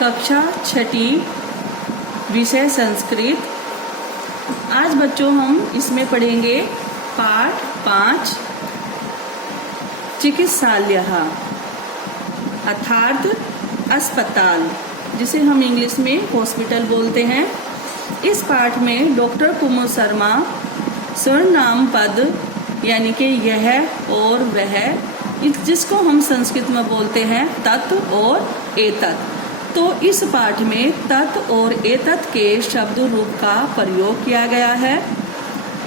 कक्षा छठी, विषय संस्कृत। आज बच्चों हम इसमें पढ़ेंगे पाठ 5 चिकित्सालयः अर्थात अस्पताल, जिसे हम इंग्लिश में हॉस्पिटल बोलते हैं। इस पाठ में डॉक्टर कुमुद शर्मा सर्वनाम पद यानी कि यह और वह, जिसको हम संस्कृत में बोलते हैं तत् और एतत्, तो इस पाठ में तत् और एतत् के शब्द रूप का प्रयोग किया गया है।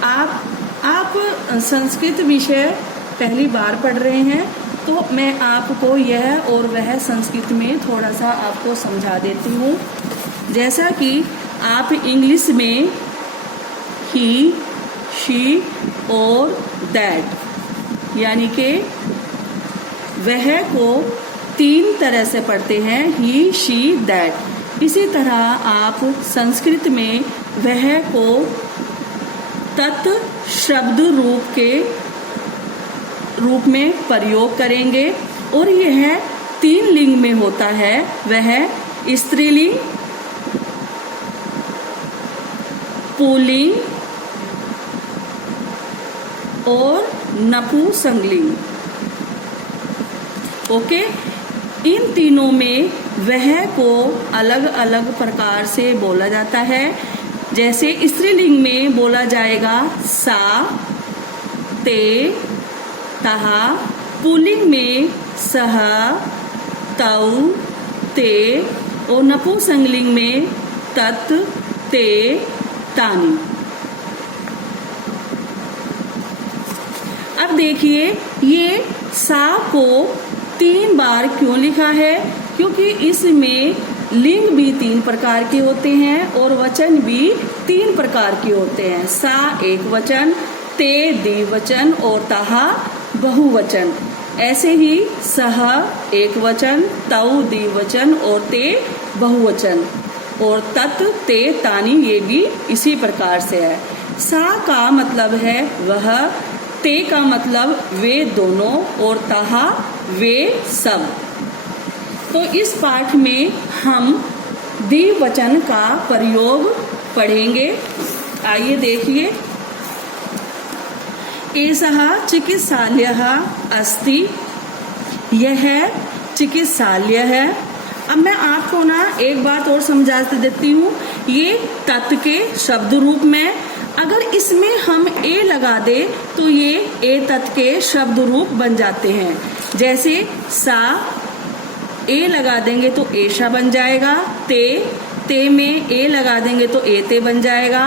आप संस्कृत विषय पहली बार पढ़ रहे हैं, तो मैं आपको यह और वह संस्कृत में थोड़ा सा आपको समझा देती हूँ। जैसा कि आप इंग्लिश में ही, शी और दैट यानी कि वह को 3 तरह से पढ़ते हैं, ही, शी, दैट। इसी तरह आप संस्कृत में वह को तत् शब्द रूप में प्रयोग करेंगे और यह 3 लिंग में होता है। वह स्त्रीलिंग, पुल्लिंग और नपुंसकलिंग। ओके, इन तीनों में वह को अलग अलग प्रकार से बोला जाता है। जैसे स्त्रीलिंग में बोला जाएगा सा, ते, तहा। पुल्लिंग में सह, तौ, ते और नपुंसकलिंग में तत्, ते, तानि। अब देखिए ये सा को 3 बार क्यों लिखा है, क्योंकि इसमें लिंग भी 3 प्रकार के होते हैं और वचन भी 3 प्रकार के होते हैं। सा एक वचन, ते द्विवचन और तहा बहुवचन। ऐसे ही सह एक वचन, तौ द्विवचन और ते बहुवचन, और तत्, ते, तानि ये भी इसी प्रकार से है। सा का मतलब है वह, ते का मतलब वे दोनों और तहा वे सब। तो इस पाठ में हम द्विवचन का प्रयोग पढ़ेंगे। आइए देखिए, एषः चिकित्सालयः अस्ति, यह चिकित्सालय है। अब मैं आपको एक बात और समझा देती हूँ। ये तत् के शब्द रूप में, अगर इसमें हम ए लगा दे तो ये एतत् के शब्द रूप बन जाते हैं। जैसे सा ए लगा देंगे तो एषा बन जाएगा, ते में ए लगा देंगे तो एते बन जाएगा,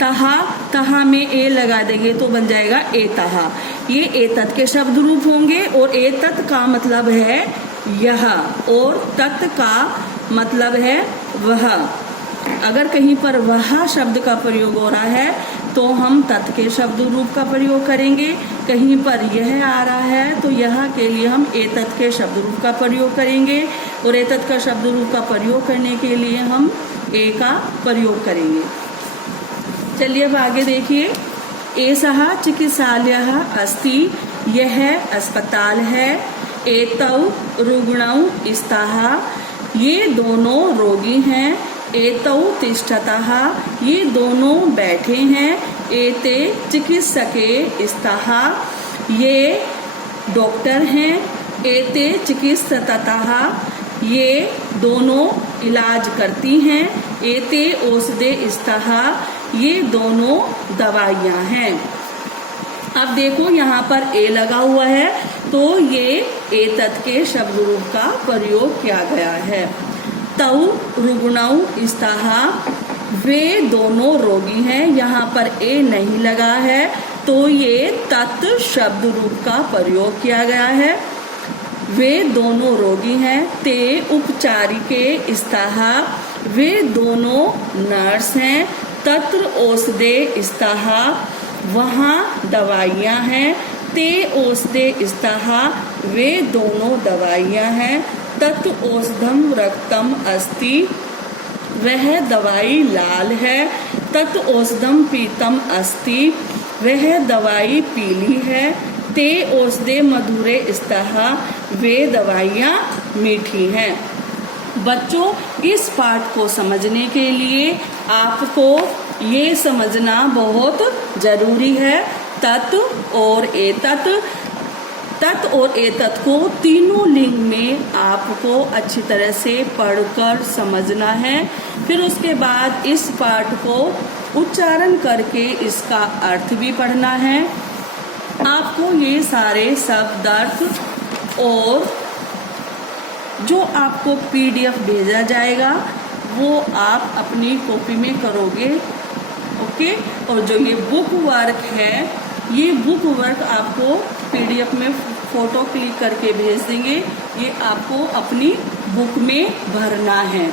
तहा में ए लगा देंगे तो बन जाएगा एतहा। ये एतत् के शब्द रूप होंगे और एतत् का मतलब है यह और तत् का मतलब है वह। अगर कहीं पर वह शब्द का प्रयोग हो रहा है तो हम तत् के शब्द रूप का प्रयोग करेंगे। कहीं पर यह आ रहा है तो यह के लिए हम एतत् के शब्द रूप का प्रयोग करेंगे और एतत् का शब्द रूप का प्रयोग करने के लिए हम ए का प्रयोग करेंगे। चलिए अब आगे देखिए, एषः चिकित्सालयः अस्ति, यह अस्पताल है। एतौ रुग्णौ स्तः, ये दोनों रोगी हैं। एतौ तिष्ठतः, ये दोनों बैठे हैं। एते चिकित्सके स्तः, ये डॉक्टर हैं। एते चिकित्सतः, ये दोनों इलाज करती हैं। एते औषधे स्तः, ये दोनों दवाइयाँ हैं। अब देखो यहाँ पर ए लगा हुआ है तो ये एतत् के शब्द रूप का प्रयोग किया गया है। तौ रुग्णौ स्तः, वे दोनों रोगी हैं। यहाँ पर ए नहीं लगा है तो ये तत् शब्द रूप का प्रयोग किया गया है। वे दोनों रोगी हैं। ते उपचारिके स्तः, वे दोनों नर्स हैं। तत्र औषधे स्तः, वहाँ दवाइयाँ हैं। ते औषधे स्तः, वे दोनों दवाइयाँ हैं। तत् औषधम रक्तम अस्ति, वह दवाई लाल है। तत् औषधम पीतम अस्ति, वह दवाई पीली है। ते औषधे मधुरे स्तः, वे दवाइयाँ मीठी हैं। बच्चों, इस पाठ को समझने के लिए आपको ये समझना बहुत जरूरी है। तत् और एतत्, तत् और एतत् को तीनों लिंग में आपको अच्छी तरह से पढ़कर समझना है। फिर उसके बाद इस पाठ को उच्चारण करके इसका अर्थ भी पढ़ना है। आपको ये सारे शब्द अर्थ और जो आपको PDF भेजा जाएगा वो आप अपनी कॉपी में करोगे, ओके। और जो ये बुक वर्क है, ये बुक वर्क आपको PDF में फोटो क्लिक करके भेज देंगे, ये आपको अपनी बुक में भरना है।